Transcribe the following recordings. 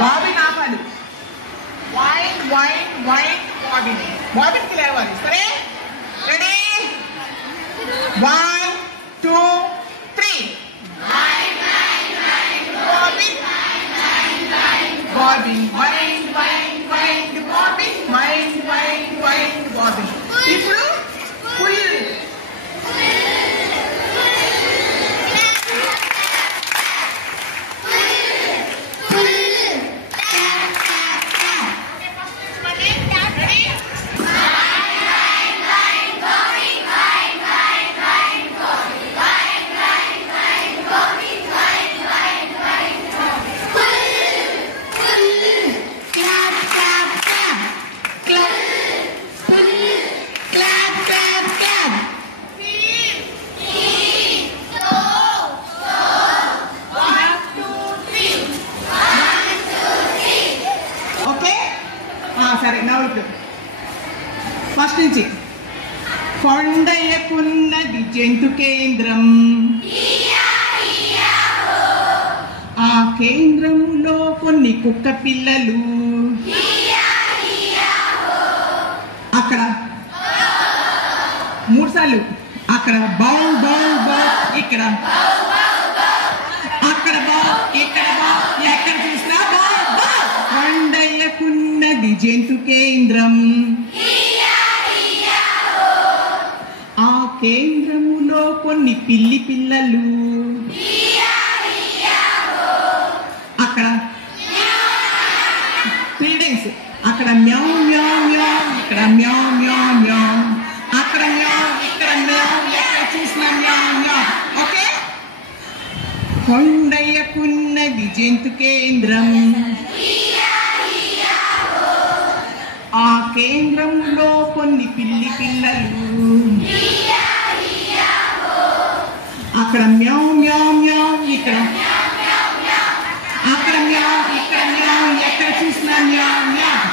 Bobbin ఆపాలి. Wind wind wind bobbin. బాబిన్కి లేవాలి. సరే, ready, 1 2 3. Bobbin bobbin wind wind wind bobbin wind wind wind bobbin. ఇప్పుడు full. సరే, నవ్వుతూ ఫస్ట్ నుంచి. కొండయ్యకున్నది జంతు కేంద్రం, ఆ కేంద్రంలో కొన్ని కుక్క పిల్లలు. అక్కడ 3 సార్లు. అక్కడ బౌ బౌ బౌ, ఇక్కడ అక్కడ బౌ, ఇక్కడ బౌ, ఎక్కడ చూసినా బౌ బౌ. కొండయ్యకున్నది జంతు కేంద్రం, ఆ కేంద్రములో కొన్ని పిల్లి పిల్లలు. అక్కడ 3 డేస్. అక్కడ మ్యావ్ మ్యావ్ మ్యావ్, ఇక్కడ మ్యావ్ మ్యావ్ మ్యావ్, అక్కడ మ్యావ్, ఇక్కడ మ్యావ్, ఎక్కడ చూసినా మ్యావ్ మ్యావ్. ఓకే. కొండయ్యకున్నది జంతు కేంద్రం, ఆ కేంద్రంలో కొన్ని పిల్లి పిల్లలు. అక్కడ మ్యావ్ మ్యావ్ మ్యావ్, ఇక్కడ అక్కడ మ్యావ్, ఇక్కడ మ్యావ్, ఎక్కడ చూసినా మ్యావ్ మ్యావ్.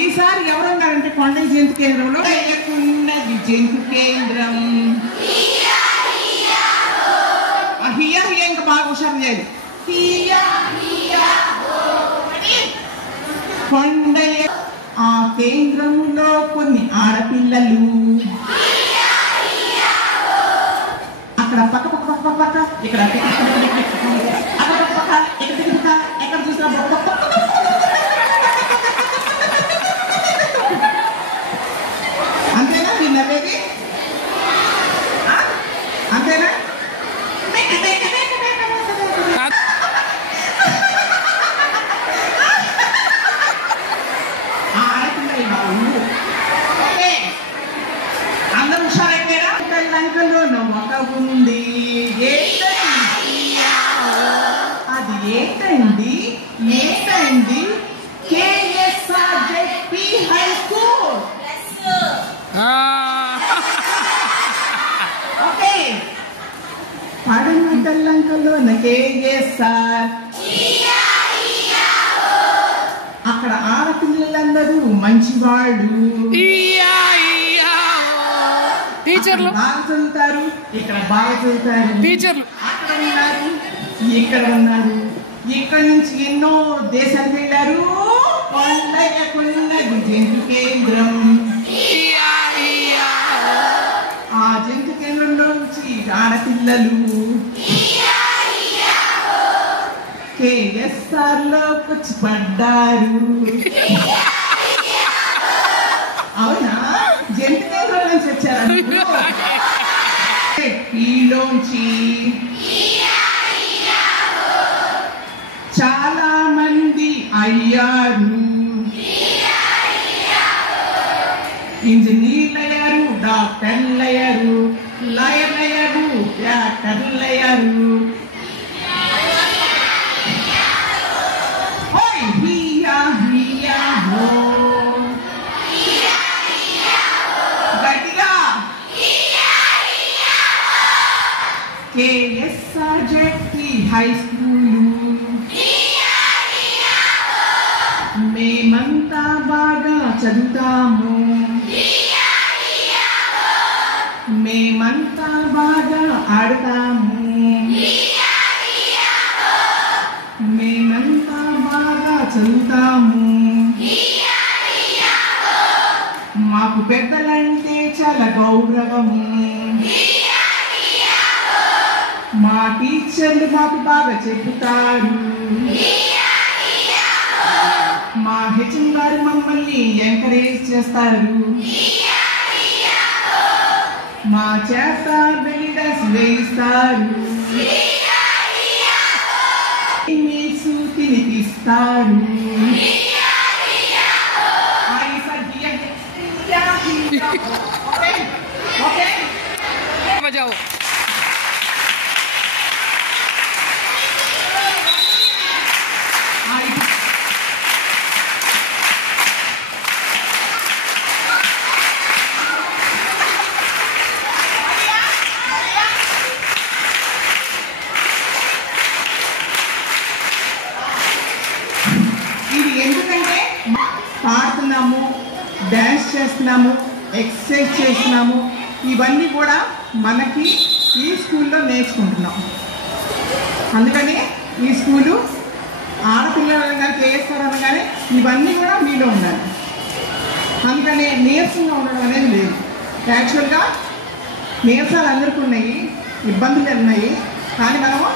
ఈసారి ఎవరున్నారంటే కొండయ్య జంతు కేంద్రంలో. కొండయ్యకున్నది జంతు కేంద్రం, హియా హియా, ఇంకా బాగా హుషారు చేయాలి. Here here. కొండయ్య, ఆ కేంద్రంలో కొన్ని ఆడపిల్లలు. అక్కడ పక్క పక్క పక్క పక్క, ఇక్కడ అక్కడ పక్క పక్క, ఎక్కడ చూసినా అంతేనా మీరు నవ్వేది? అంతేనా? అందరూ హుషారైపోయారా? లంకలో నమ్మక ఉంది. అది ఏంటండి? ఏంటండి? KSRJP high school. ఓకే. పడమట లంకలో KSR. అక్కడ ఆడపిల్లలందరూ మంచివాళ్ళు. టీచర్లు బాగా చదువుతారు, ఇక్కడ బాగా చదువుతారు. టీచర్లు అక్కడ ఉన్నారు, ఇక్కడ ఉన్నారు. ఇక్కడ నుంచి ఎన్నో దేశాలకు వెళ్ళారు. కొండయ్యకున్నది జంతు కేంద్రం, ఆ జంతు కేంద్రంలో నుంచి ఆడపిల్లలు KSR లోకి వచ్చి పడ్డారు. అవునా? జంతు కేంద్రం నుంచి వచ్చారు. ఈలోంచి చాలా మంది అయ్యారు. ఇంజనీర్లు అయ్యారు, డాక్టర్లు అయ్యారు, లాయర్లు అయ్యారు, యాక్టర్లు అయ్యారు. గట్టిగా KSRJP హై స్కూలు. మేమంతా బాగా చదువుతాము, మేమంతా బాగా ఆడతాము, మేమంతా చదువుతాము. మాకు పెద్దలంటే చాలా గౌరవము. మా టీచర్లు మాకు బాగా చెబుతారు. మా హెచ్ఎం గారు మమ్మల్ని ఎంకరేజ్ చేస్తారు. మా చేత బిల్డర్స్ వేయిస్తారు. మీసు తినిపిస్తారు. బజావు. ఇది ఎందుకంటే పాడుతున్నాము, డ్యాన్స్ చేస్తున్నాము, ఎక్సర్సైజ్ చేస్తున్నాము. ఇవన్నీ కూడా మనకి ఈ స్కూల్లో నేర్చుకుంటున్నాం. అందుకని ఈ స్కూలు ఆడపిల్లలు కానీ కేఎస్ఆర్ అనగానే ఇవన్నీ కూడా మీలో ఉండాలి. అందుకని నీరసంగా ఉండడం అనేది లేదు. యాక్చువల్గా నీరసాలు అందరికీ ఉన్నాయి, ఇబ్బందులు ఉన్నాయి. కానీ మనము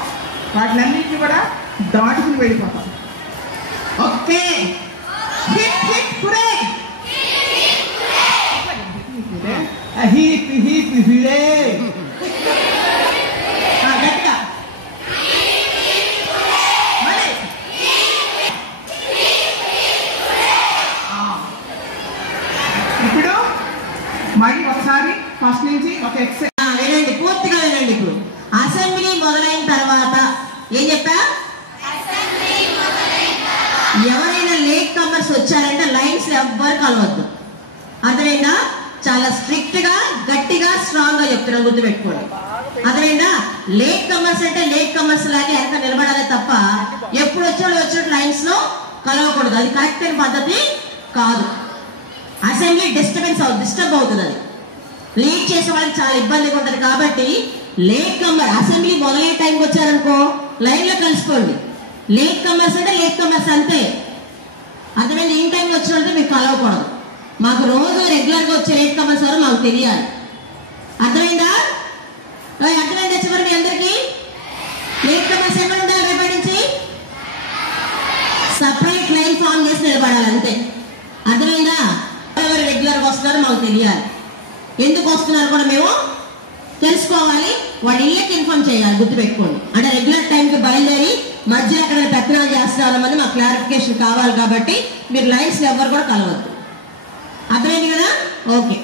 వాటినన్నింటినీ కూడా దాటుకుని వెళ్ళిపోతాం. Okay, hit hit హురే, hit hit హురే. గట్టిగా మరి ఇప్పుడు మళ్ళీ ఒకసారి ఫస్ట్ నుంచి ఒక ఎక్సైజ్ వినండి, పూర్తిగా వినండి. ఇప్పుడు అసెంబ్లీ మొదలైన తర్వాత ఏం చెప్పా? ఎవరైనా లేట్ కమర్స్ వచ్చారంటే లైన్స్ ఎవ్వరు కలవద్దు. అర్థమైందా? చాలా స్ట్రిక్ట్ గా, గట్టిగా, స్ట్రాంగ్ గా చెప్తున్నాను, గుర్తుపెట్టుకోండి. అర్థమైందా? లేట్ కమర్స్ అంటే లేట్ కమర్స్ లాగే వెనక నిలబడాలి తప్ప ఎప్పుడు వచ్చినట్టు లైన్స్ లో కలవకూడదు. అది కరెక్ట్ అయిన పద్ధతి కాదు. అసెంబ్లీ డిస్టర్బ్ అవుతుంది. అది లీడ్ చేసే వాళ్ళకి చాలా ఇబ్బందిగా ఉంటుంది. కాబట్టి లేట్ కమర్ అసెంబ్లీ మొదలయ్యే టైంకి వచ్చారనుకో లైన్ లో కలుసుకోండి. లేట్ కమర్స్ అంటే లేట్ కమర్స్ అంతే. అర్థమైంది? ఈ టైంలో వచ్చినట్టు మీకు కలవకూడదు. మాకు రోజు రెగ్యులర్ గా వచ్చే లేట్ కమర్స్ ఎవరో మాకు తెలియాలి. అర్థమైందా? అర్థమైందా? చివరి మీ అందరికి లేట్ కమర్స్ ఎక్కడ ఉండాలి? రేపటి నుంచి సపరేట్ లైన్ ఫామ్ చేసి నిలబడాలి అంతే. అర్థమైందా? ఎవరు రెగ్యులర్ గా వస్తున్నారో మాకు తెలియాలి. ఎందుకు వస్తున్నారు కూడా మేము తెలుసుకోవాలి. వాడి ఇళ్ళకి ఇన్ఫార్మ్ చేయాలి, గుర్తుపెట్టుకోండి. అంటే రెగ్యులర్ టైంకి బయలుదేరి మధ్య ఎక్కడ పెత్తనాలు చేస్తున్నారని మాకు క్లారిఫికేషన్ కావాలి. కాబట్టి మీరు లైన్స్ ఎవరు కూడా కలవద్దు. అర్థమైంది కదా? ఓకే.